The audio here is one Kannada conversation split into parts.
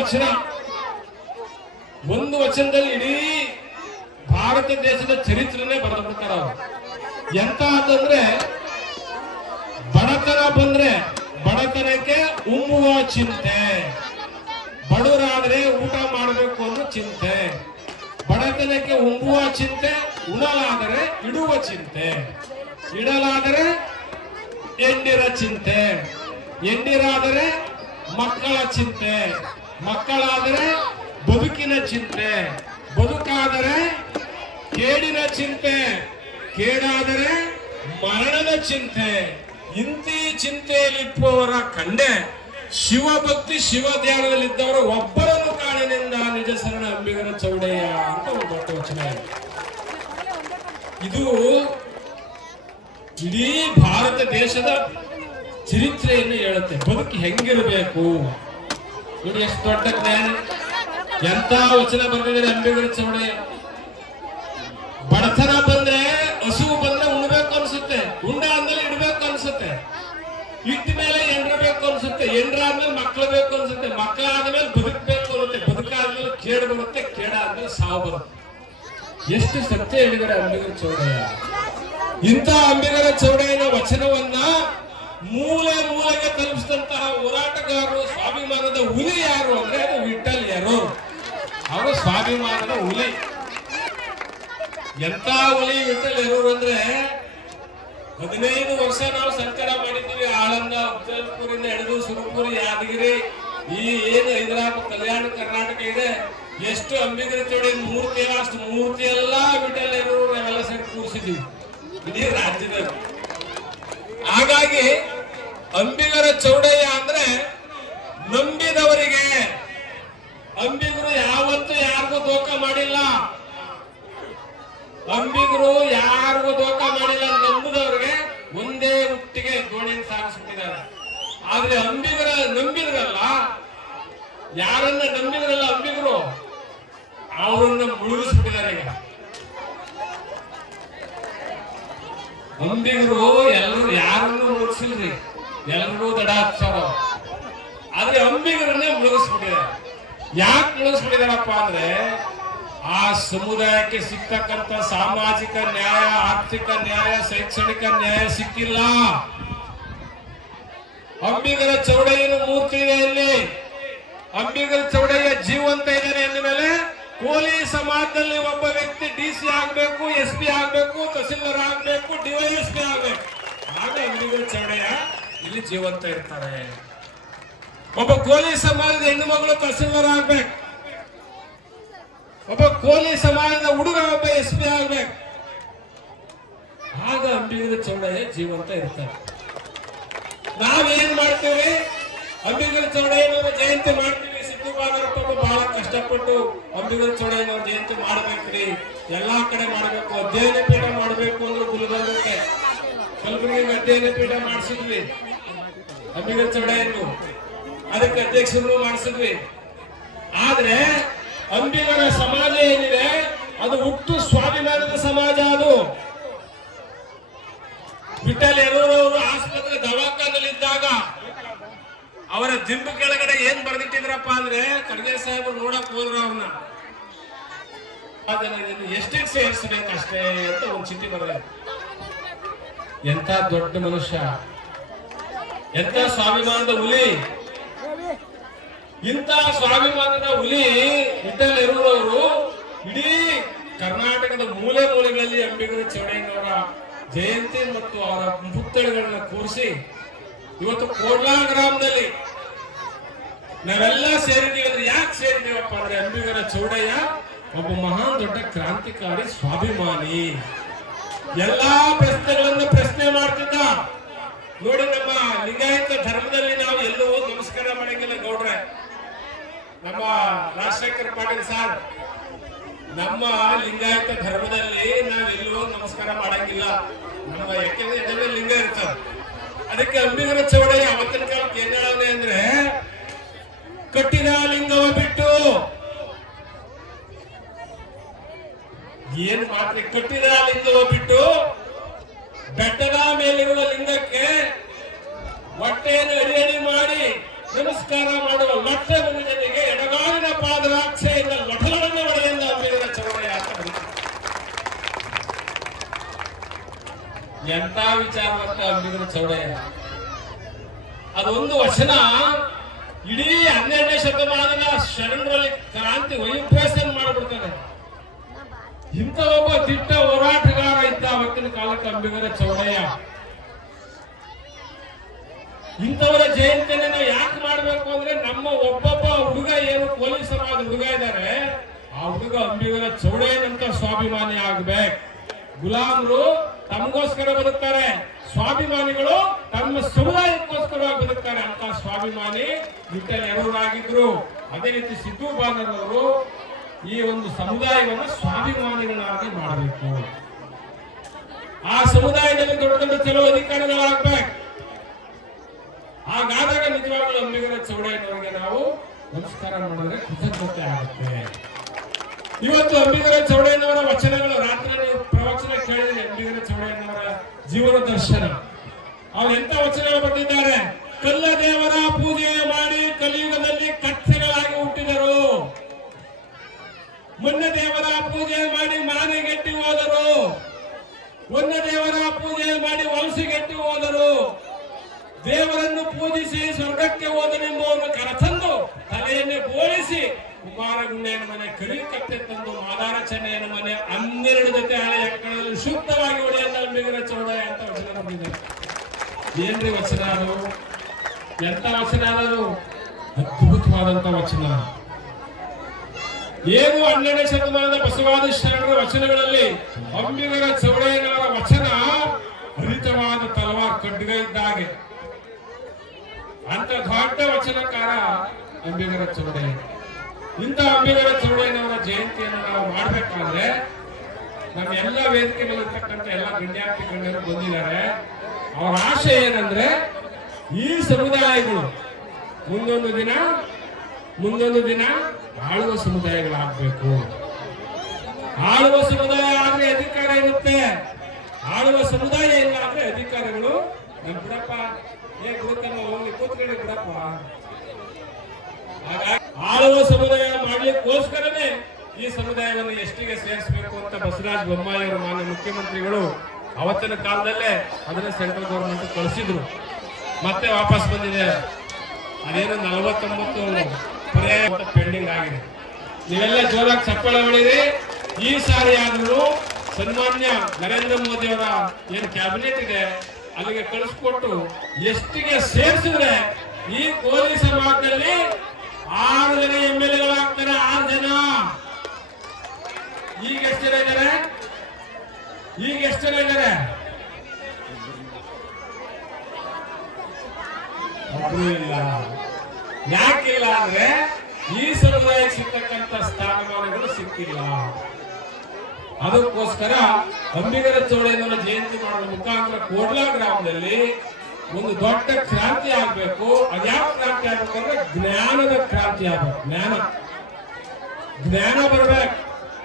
ವಚನ, ಒಂದು ವಚನದಲ್ಲಿ ಇಡೀ ಭಾರತ ದೇಶದ ಚರಿತ್ರೆನೇ ಬರೆದುಬಿಡ್ತಾರ ಅವರು. ಎಂತ ಅಂತಂದ್ರೆ, ಬಡತನ ಬಂದ್ರೆ ಬಡತನಕ್ಕೆ ಉಮ್ಮುವ ಚಿಂತೆ, ಬಡವರಾದ್ರೆ ಊಟ ಮಾಡಬೇಕು ಅನ್ನೋ ಚಿಂತೆ, ಬಡತನಕ್ಕೆ ಉಂಬುವ ಚಿಂತೆ, ಉಣಲಾದರೆ ಇಡುವ ಚಿಂತೆ, ಇಡಲಾದರೆ ಎಂಡಿರ ಚಿಂತೆ, ಎಂಡಿರಾದರೆ ಮಕ್ಕಳ ಚಿಂತೆ, ಮಕ್ಕಳಾದರೆ ಬದುಕಿನ ಚಿಂತೆ, ಬದುಕಾದರೆ ಕೇಡಿನ ಚಿಂತೆ, ಕೇಡಾದರೆ ಮರಣದ ಚಿಂತೆ. ಇಂತಿ ಚಿಂತೆಯಲ್ಲಿಪ್ಪುವವರ ಕಂಡೆ ಶಿವಭಕ್ತಿ ಶಿವ ಧ್ಯಾನದಲ್ಲಿದ್ದವರ ಒಬ್ಬರನ್ನು ಕಾಣಿನಿಂದ ನಿಜ ಶರಣ ಅಂಬಿಗರ ಚೌಡಯ್ಯ ಅಂತ ಒಂದು ದೊಡ್ಡ ವಚನ ಇದೆ. ಇದು ಇಡೀ ಭಾರತ ದೇಶದ ಚರಿತ್ರೆಯನ್ನು ಹೇಳುತ್ತೆ. ಬದುಕಿ ಹೆಂಗಿರಬೇಕು ನೋಡಿ, ಎಷ್ಟು ದೊಡ್ಡ ಜ್ಞಾನ, ಎಂತ ವಚನ ಬಂದಿದ್ದಾರೆ ಅಂಬಿಗರ ಚೌಡಯ್ಯ. ಬಡತನ ಬಂದ್ರೆ, ಹಸುವು ಬಂದ್ರೆ ಉಣ್ಬೇಕು ಅನ್ಸುತ್ತೆ, ಉಂಡ ಆದ್ಮೇಲೆ ಇಡ್ಬೇಕು ಅನ್ಸುತ್ತೆ, ಇಟ್ಟ ಮೇಲೆ ಎಂಡ್ರಬೇಕು ಅನ್ಸುತ್ತೆ, ಎಂಡ್ರಾದ್ಮೇಲೆ ಮಕ್ಕಳು ಬೇಕು ಅನ್ಸುತ್ತೆ, ಮಕ್ಕಳಾದ್ಮೇಲೆ ಬದುಕಬೇಕು ಅನ್ನುತ್ತೆ, ಬದುಕಾದ್ಮೇಲೆ ಕೇಡು ಬರುತ್ತೆ, ಕೇಡಾದ್ಮೇಲೆ ಸಾವು ಬರುತ್ತೆ. ಎಷ್ಟು ಸತ್ಯ ಹೇಳಿದ್ದಾರೆ ಅಂಬಿಗರ ಚೌಡಯ್ಯ. ಇಂಥ ಅಂಬಿಗರ ಚೌಡಯ್ಯನ ವಚನವನ್ನ ಮೂಲೆ ಮೂಲೆಗೆ ತಲುಪಿಸಿದಂತಹ ಹೋರಾಟಗಾರರು, ಸ್ವಾಭಿಮಾನದ ಹುಲಿ ಯಾರು ಅಂದ್ರೆ ಅದು ವಿಠಲ್ ಯಾರು. ಅವರು ಸ್ವಾಭಿಮಾನದ ಹುಲಿ. ಎಂತ ಹುಲಿ ವಿಠಲ್ ಯಾರು ಅಂದ್ರೆ, 15 ವರ್ಷ ನಾವು ಸಂಚಾರ ಮಾಡಿದ್ದೀವಿ. ಆಳಂದ, ಅಫ್ಜಲ್ಪುರಿಂದ ಹಿಡಿದು ಸುರಪುರ, ಯಾದಗಿರಿ, ಈ ಏನು ಹೈದರಾಬಾದ್, ಕಲ್ಯಾಣ ಕರ್ನಾಟಕ ಇದೆ, ಎಷ್ಟು ಅಂಬಿಗರ ಚೌಡಯ್ಯ ಮೂರ್ತಿ, ಅಷ್ಟು ಮೂರ್ತಿ ಎಲ್ಲ ವಿಠಲ್ ಯಾರು ನಾವೆಲ್ಲ ಸೇರಿ ಕೂರಿಸಿದ್ದೀವಿ ಇಡೀ ರಾಜ್ಯದಲ್ಲಿ. ಹಾಗಾಗಿ ಅಂಬಿಗರ ಚೌಡಯ್ಯ ಅಂದ್ರೆ ನಂಬಿದವರಿಗೆ. ಅಂಬಿಗರು ಯಾವತ್ತೂ ಯಾರಿಗೂ ದೋಖ ಮಾಡಿಲ್ಲ, ಅಂಬಿಗರು ಯಾರಿಗೂ ದೋಖ ಮಾಡಿಲ್ಲ. ನಂಬಿದವರಿಗೆ ಒಂದೇ ಹುಟ್ಟಿಗೆ ದೋಣಿಯನ್ನು ಸಾಗಿಸ್ಬಿಟ್ಟಿದ್ದಾರೆ. ಆದ್ರೆ ನಂಬಿದ್ರಲ್ಲ, ಯಾರನ್ನ ನಂಬಿದ್ರಲ್ಲ ಅಂಬಿಗರು, ಅವರನ್ನ ಮುಳುಗಿಸ್ಬಿಟ್ಟಿದ್ದಾರೆ. ಈಗ ಅಂಬಿಗರು ಎಲ್ಲರೂ ಯಾರನ್ನು ಮುಳುಗಿಸಿಲ್ರಿ, ಎಲ್ಲರೂ ದಡ ಹಚ್ಚಾರ. ಆದ್ರೆ ಅಂಬಿಗರನ್ನೇ ಮುಳುಗಿಸ್ಬಿಟ್ಟಿದ್ದಾರೆ. ಯಾಕೆ ಮುಳುಗಿಸ್ಬಿಟ್ಟಿದಾರಪ್ಪ ಅಂದ್ರೆ, ಆ ಸಮುದಾಯಕ್ಕೆ ಸಿಗ್ತಕ್ಕಂಥ ಸಾಮಾಜಿಕ ನ್ಯಾಯ, ಆರ್ಥಿಕ ನ್ಯಾಯ, ಶೈಕ್ಷಣಿಕ ನ್ಯಾಯ ಸಿಕ್ಕಿಲ್ಲ. ಅಂಬಿಗರ ಚೌಡಯ್ಯನ ಮೂರ್ತಿ ಇದೆ ಇಲ್ಲಿ. ಅಂಬಿಗರ ಚೌಡಯ್ಯ ಜೀವಂತ ಇದ್ದಾನೆ ಅಂದ ಮೇಲೆ ಕೋಲಿ ಸಮಾಜದಲ್ಲಿ ಒಬ್ಬ ವ್ಯಕ್ತಿ DC ಆಗ್ಬೇಕು, SP ಆಗ್ಬೇಕು, ತಹಸೀಲ್ದಾರ್ ಆಗ್ಬೇಕು, DYSP ಆಗ್ಬೇಕು. ಆಗ ಅಂಬಿಗರ ಚೌಡಯ್ಯ ಇಲ್ಲಿ ಜೀವಂತ ಇರ್ತಾರೆ. ಒಬ್ಬ ಕೋಲಿ ಸಮಾಜದ ಹೆಣ್ಣು ಮಗಳು ತಹಸೀಲ್ದಾರ್ ಆಗ್ಬೇಕು, ಒಬ್ಬ ಕೋಲಿ ಸಮಾಜದ ಹುಡುಗ ಒಬ್ಬ SP ಆಗ್ಬೇಕು. ಆಗ ಅಂಬಿಗರ ಚೌಡಯ್ಯ ಜೀವಂತ ಇರ್ತಾರೆ. ನಾವೇನ್ ಮಾಡ್ತೀವಿ, ಅಂಬಿಗರ ಚೌಡಯ್ಯನವರ ಜಯಂತಿ ಮಾಡ್ತೀವಿ. ಸಿದ್ದುಬಾನರಪ್ಪ ಬಹಳ ಕಷ್ಟಪಟ್ಟು ಅಂಬಿಗರ ಚೌಡಯ್ಯನವರ ಜಯಂತಿ ಮಾಡ್ಬೇಕ್ರಿ, ಎಲ್ಲಾ ಕಡೆ ಮಾಡ್ಬೇಕು. ಅಧ್ಯಯನ ಪೀಠ ಮಾಡ್ಬೇಕು ಅಂದ್ರೆ ಗುಲ್ಬರ್ಗಕ್ಕೆ, ಕಲಬುರಗಿಗೆ ಅಧ್ಯಯನ ಪೀಠ ಮಾಡಿಸಿದ್ವಿ ಅಂಬಿಗರ ಚೌಡಯ್ಯನು, ಅದಕ್ಕೆ ಅಧ್ಯಕ್ಷರು ಮಾಡಿಸಿದ್ವಿ. ಆದ್ರೆ ಅಂಬಿಗರ ಸಮಾಜ ಏನಿದೆ ಅದು ಹುಟ್ಟು ಸ್ವಾಭಿಮಾನದ ಸಮಾಜ. ಅದು ವಿಠಲ್ ಯರೂರವರು ಆಸ್ಪತ್ರೆ ದವಾಖಾನಲ್ಲಿದ್ದಾಗ ಅವರ ದಿಂಬು ಕೆಳಗಡೆ ಏನ್ ಬರೆದಿಟ್ಟಿದ್ರಪ್ಪ ಅಂದ್ರೆ, ಖರ್ಗೆ ಸಾಹೇಬರು ನೋಡಕ್ ಹೋದ್ರು ಅವ್ರನ್ನ, ಎಷ್ಟಿಗೆ ಸೇರಿಸಬೇಕಷ್ಟೇ ಅಂತ ಒಂದು ಚೀಟಿ ಬರೆದ. ಎಂತ ದೊಡ್ಡ ಮನುಷ್ಯ, ಎಂತ ಸ್ವಾಭಿಮಾನದ ಹುಲಿ. ಇಂಥ ಸ್ವಾಭಿಮಾನದ ಹುಲಿ ವಿಠಲ್ ಯರೂರವರು ಇಡೀ ಕರ್ನಾಟಕದ ಮೂಲೆ ಮೂಲೆಗಳಲ್ಲಿ ಅಂಬಿಗರ ಚೌಡಯ್ಯನವರ ಜಯಂತಿ ಮತ್ತು ಅವರ ಪುತ್ಥಳಿಗಳನ್ನ ಕೂರಿಸಿ ಇವತ್ತು ಕೋಡ್ಲಾ ಗ್ರಾಮದಲ್ಲಿ ನಾವೆಲ್ಲ ಸೇರಿದ್ದೀವಿ. ಅಂದ್ರೆ ಯಾಕೆ ಸೇರಿದ್ದೀವಪ್ಪ ಅಂದ್ರೆ, ಅಂಬಿಗರ ಚೌಡಯ್ಯ ಒಬ್ಬ ಮಹಾನ್ ದೊಡ್ಡ ಕ್ರಾಂತಿಕಾರಿ, ಸ್ವಾಭಿಮಾನಿ. ಎಲ್ಲಾ ಪ್ರಶ್ನೆಗಳನ್ನು ಪ್ರಶ್ನೆ ಮಾಡ್ತಿದ್ದ. ನೋಡಿ, ನಮ್ಮ ಲಿಂಗಾಯತ ಧರ್ಮದಲ್ಲಿ ನಾವು ಎಲ್ಲೂ ನಮಸ್ಕಾರ ಮಾಡಂಗಿಲ್ಲ ಗೌಡ್ರೆ. ನಮ್ಮ ರಾಜಶೇಖರ್ ಪಾಟೀಲ್ ಸಾರ್, ನಮ್ಮ ಲಿಂಗಾಯತ ಧರ್ಮದಲ್ಲಿ ನಾವೆಲ್ಲೂ ನಮಸ್ಕಾರ ಮಾಡಂಗಿಲ್ಲ. ನಮ್ಮ ಯಾಕೆಂದ್ರೆ ಲಿಂಗ ಇರ್ತದೆ. ಅದಕ್ಕೆ ಅಂಬಿಗರ ಚೌಡಯ್ಯ ಅವತ್ತಿನ ಕಾಲಕ್ಕೆ ಏನ್ ಹೇಳೋದೆ ಅಂದ್ರೆ, ಕಟ್ಟಿದ ಲಿಂಗವ ಬಿಟ್ಟು ಏನ್ ಮಾಡ್ತೀವಿ, ಕಟ್ಟಿದ ಲಿಂಗವ ಬಿಟ್ಟು ಬೆಟ್ಟದ ಮೇಲಿರುವ ಲಿಂಗಕ್ಕೆ ಹೊಟ್ಟೆಯನ್ನು ಅಡಿ ಮಾಡಿ ನಮಸ್ಕಾರ ಮಾಡುವ ಲಕ್ಷ ಮಂದಿಗೆ ಎಡಗ ವಿಚಾರವಂತ ಅಂಬಿಗರ ಚೌಡಯ್ಯ. ಅದೊಂದು ವಚನ ಇಡೀ 12ನೇ ಶತಮಾನದ ಶರಣರಲ್ಲಿ ಕ್ರಾಂತಿ ವೈಬ್ರೇಷನ್ ಮಾಡಿಬಿಡ್ತಾರೆ. ಇಂಥ ಒಬ್ಬ ದಿಟ್ಟ ಹೋರಾಟಗಾರ ಇದ್ದ ಅವತ್ತಿನ ಕಾಲಕ್ಕೆ ಅಂಬಿಗರ ಚೌಡಯ್ಯ. ಇಂಥವರ ಜಯಂತಿಯನ್ನು ನಾವು ಯಾಕೆ ಮಾಡಬೇಕು ಅಂದ್ರೆ ನಮ್ಮ ಒಬ್ಬೊಬ್ಬ ಹುಡುಗ ಏನು ಪೊಲೀಸ್ ಸಮಾಜ ಹುಡುಗ ಇದ್ದಾರೆ, ಆ ಹುಡುಗ ಅಂಬಿಗರ ಚೌಡಯ್ಯನಂತ ಸ್ವಾಭಿಮಾನಿ ಆಗ್ಬೇಕು. ಗುಲಾಮರು ತಮಗೋಸ್ಕರ ಬದುಕ್ತಾರೆ, ಸ್ವಾಭಿಮಾನಿಗಳು ತಮ್ಮ ಸಮುದಾಯಕ್ಕೋಸ್ಕರ ಬದುಕ್ತಾರೆ. ಅಂತ ಸ್ವಾಭಿಮಾನಿ ವಿಠಲ್ ನೆಹರೂರಾಗಿದ್ರು. ಅದೇ ರೀತಿ ಸಿದ್ದು ಬಾನರವರು ಈ ಒಂದು ಸಮುದಾಯವನ್ನು ಸ್ವಾಭಿಮಾನಿಗಳಾಗಿ ಮಾಡಬೇಕು. ಆ ಸಮುದಾಯದಲ್ಲಿ ದೊಡ್ಡ ದೊಡ್ಡ ಕೆಲವು ಅಧಿಕಾರಿಗಳಾಗಬೇಕು. ಹಾಗಾದಾಗ ನಿಜವಾಗ್ಲೂ ಅಂಬಿಗರ ಚೌಡಯ್ಯನವರಿಗೆ ನಾವು ನಮಸ್ಕಾರ ಮಾಡಿದ್ರೆ ಕೃತಜ್ಞತೆ ಆಗುತ್ತೆ. ಇವತ್ತು ಅಂಬಿಗರ ಚೌಡಯ್ಯನವರ ವಚನಗಳು, ರಾತ್ರಿ ನೀವು ಪ್ರವಚನ ಕೇಳಿದ್ರೆ ಅಂಬಿಗರ ಚೌಡಯ್ಯನವರ ಜೀವನ ದರ್ಶನ, ಅವ್ರು ಎಂತ ವಚನಗಳು ಬರೆದಿದ್ದಾರೆ. ಕಲ್ಲ ದೇವರ ಪೂಜೆ ಮಾಡಿ ಕಲಿಯುಗದಲ್ಲಿ ಕತ್ತೆಗಳಾಗಿ ಹುಟ್ಟಿದರು, ಮುನ್ನ ದೇವರ ಪೂಜೆ ಮಾಡಿ ಮಾನೆಗೆಟ್ಟಿ ಹೋದರು, ಒಂದು ದೇವರ ಪೂಜೆ ಮಾಡಿ ವಲಸಿಗೆಟ್ಟಿ ಹೋದರು, ದೇವರನ್ನು ಪೂಜಿಸಿ ಸ್ವರ್ಗಕ್ಕೆ ಹೋದನೆಂಬುವನ್ನು ಕರತಂದು ತಲೆಯನ್ನೇ ಬೋಳಿಸಿ ಕುಮಾರಗುಂಡೆಯನ ಮನೆ ಕರಿಕತ್ತೆ ತಂದು ಮಾದಾರ ಚೆನ್ನಯ್ಯನ ಮನೆ 12 ಜೊತೆ ಹಳೆಯ ಕಣದಲ್ಲಿ ಶುದ್ಧವಾಗಿ ಹೊಡೆಯಲ್ಲ ಅಂಬಿಗರ ಚೌಡಯ್ಯ ಅಂತ ವಚನ ಬಂದಿದ್ದಾರೆ. ಏನ್ರಿ ವಚನ ಅದು? ಎಂತ ವಚನ ಆದರೂ ಅದ್ಭುತವಾದಂತ ವಚನ. ಏನು 12ನೇ ಶತಮಾನದ ಬಸವಾದಿ ಶರಣರ ವಚನಗಳಲ್ಲಿ ಅಂಬಿಗರ ಚೌಡಯ್ಯನವರ ವಚನ ಹರಿತವಾದ ತಲವಾರ್ ಖಡ್ಗ ಇದ್ದಾಗೆ. ಅಂತ ದೊಡ್ಡ ವಚನಕಾರ ಅಂಬಿಗರ ಚೌಡಯ್ಯ. ಇಂಥ ಅಂಬಿಗರ ಚೌಡಯ್ಯನವರ ಜಯಂತಿಯನ್ನು ನಾವು ಮಾಡಬೇಕಾದ್ರೆ ನಮ್ಮ ಎಲ್ಲ ವೇದಿಕೆಗಳಿರ್ತಕ್ಕಂಥ ಎಲ್ಲ ಗಣ್ಯಾತಿ ಗಣ್ಯರು ಬಂದಿದ್ದಾರೆ. ಅವರ ಆಶೆ ಏನಂದ್ರೆ ಈ ಸಮುದಾಯಗಳು ಮುಂದೊಂದು ದಿನ ಆಳುವ ಸಮುದಾಯಗಳಾಗಬೇಕು. ಆಳುವ ಸಮುದಾಯ ಆದ್ರೆ ಅಧಿಕಾರ ಇರುತ್ತೆ, ಆಳುವ ಸಮುದಾಯ ಇಲ್ಲ ಅಂದ್ರೆ ಅಧಿಕಾರಗಳು ನಮ್ಮ ಬಿಡಪ್ಪ ಹೋಗ್ಲಿ ಕೂತ್ಕೊಳ್ಳಿ ಬಿಡಪ್ಪ. ಹಾಗಾಗಿ ಆಳುವ ಸಮುದಾಯ ಮಾಡ್ಲಿಕ್ಕೋಸ್ಕರನೇ ಈ ಸಮುದಾಯವನ್ನು ಎಷ್ಟಿಗೆ ಸೇರಿಸಬೇಕು ಅಂತ ಬಸವರಾಜ ಬೊಮ್ಮಾಯಿ ಅವರು ಮಾನ್ಯ ಮುಖ್ಯಮಂತ್ರಿಗಳು ಅವತ್ತಿನ ಕಾಲದಲ್ಲೇ ಅದನ್ನ ಸೆಂಟ್ರಲ್ ಗವರ್ಮೆಂಟ್ ಕಳಿಸಿದ್ರು. ಮತ್ತೆ ವಾಪಸ್ ಬಂದಿದೆ. ಅದೇನು 49 ಪರ್ಯಾಯ ಪೆಂಡಿಂಗ್ ಆಗಿದೆ. ನೀವೆಲ್ಲ ಜೋರಾಗಿ ಚಪ್ಪಾಳೆ ಹೊಡಿರಿ. ಈ ಸಾರಿ ಆದ್ರೂ ಸನ್ಮಾನ್ಯ ನರೇಂದ್ರ ಮೋದಿ ಅವರ ಏನು ಕ್ಯಾಬಿನೆಟ್ ಇದೆ ಅಲ್ಲಿಗೆ ಕಳಿಸ್ಕೊಟ್ಟು ಎಷ್ಟಿಗೆ ಸೇರಿಸಿದ್ರೆ ಈ ಕೋಲಿ ಸಮಾಜದಲ್ಲಿ 6 ಜನ MLA-ಗಳಾಗ್ತಾರೆ. 6 ಜನ. ಈಗ ಎಷ್ಟು ಜನ ಇದ್ದಾರೆ? ಒಬ್ರು ಇಲ್ಲ. ಯಾಕಿಲ್ಲ ಅಂದ್ರೆ ಈ ಸಮುದಾಯಕ್ಕೆ ಸಿಗ್ತಕ್ಕಂಥ ಸ್ಥಾನಮಾನಗಳು ಸಿಕ್ಕಿಲ್ಲ. ಅದಕ್ಕೋಸ್ಕರ ಅಂಬಿಗರ ಚೌಡಯ್ಯನವರ ಜಯಂತಿ ಮಾಡುವ ಮುಖಾಂತರ ಕೋಡ್ಲಾ ಗ್ರಾಮದಲ್ಲಿ ಒಂದು ದೊಡ್ಡ ಕ್ರಾಂತಿ ಆಗ್ಬೇಕು. ಅದ್ಯಾವ ಕ್ರಾಂತಿ ಆಗ್ಬೇಕಂದ್ರೆ ಜ್ಞಾನದ ಕ್ರಾಂತಿ ಆಗ್ಬೇಕು. ಜ್ಞಾನ ಬರ್ಬೇಕು,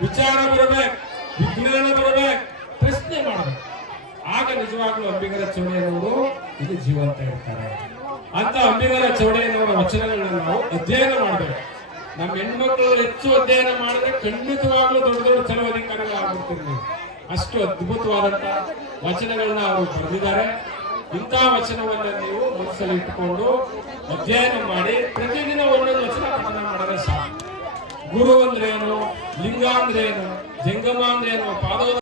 ವಿಚಾರ ಬರ್ಬೇಕು, ವಿಜ್ಞಾನ ಬರ್ಬೇಕು, ಪ್ರಶ್ನೆ ಮಾಡಬೇಕು. ಆಗ ನಿಜವಾಗ್ಲೂ ಅಂಬಿಗರ ಚೌಡಯ್ಯನವರು ಇದು ಜೀವಂತ ಇರ್ತಾರೆ. ಅಂತ ಅಂಬಿಗರ ಚೌಡಯ್ಯನವರ ವಚನಗಳನ್ನ ನಾವು ಅಧ್ಯಯನ ಮಾಡಬೇಕು. ನಮ್ಮ ಹೆಣ್ಮಕ್ಳು ಹೆಚ್ಚು ಅಧ್ಯಯನ ಮಾಡಿದ್ರೆ ಖಂಡಿತವಾಗ್ಲೂ ದೊಡ್ಡ ದೊಡ್ಡ ಚಲೋ ಅಧಿಕಾರಿಗಳಾಗ್ಬಿಡ್ತೀವಿ. ಅಷ್ಟು ಅದ್ಭುತವಾದಂತ ವಚನಗಳನ್ನ ಅವರು ಬರೆದಿದ್ದಾರೆ. ಇಂಥ ವಚನವನ್ನ ನೀವು ಮನಸ್ಸಲ್ಲಿ ಇಟ್ಟುಕೊಂಡು ಅಧ್ಯಯನ ಮಾಡಿ ಪ್ರತಿದಿನ ಒಂದೊಂದು ವಚನ ಪಠನ ಮಾಡಿದ್ರೆ ಸಾಕು. ಗುರು ಅಂದ್ರೇನು, ಲಿಂಗ ಅಂದ್ರೇನು, ಜಂಗಮ ಅಂದ್ರೇನು, ಪಾದ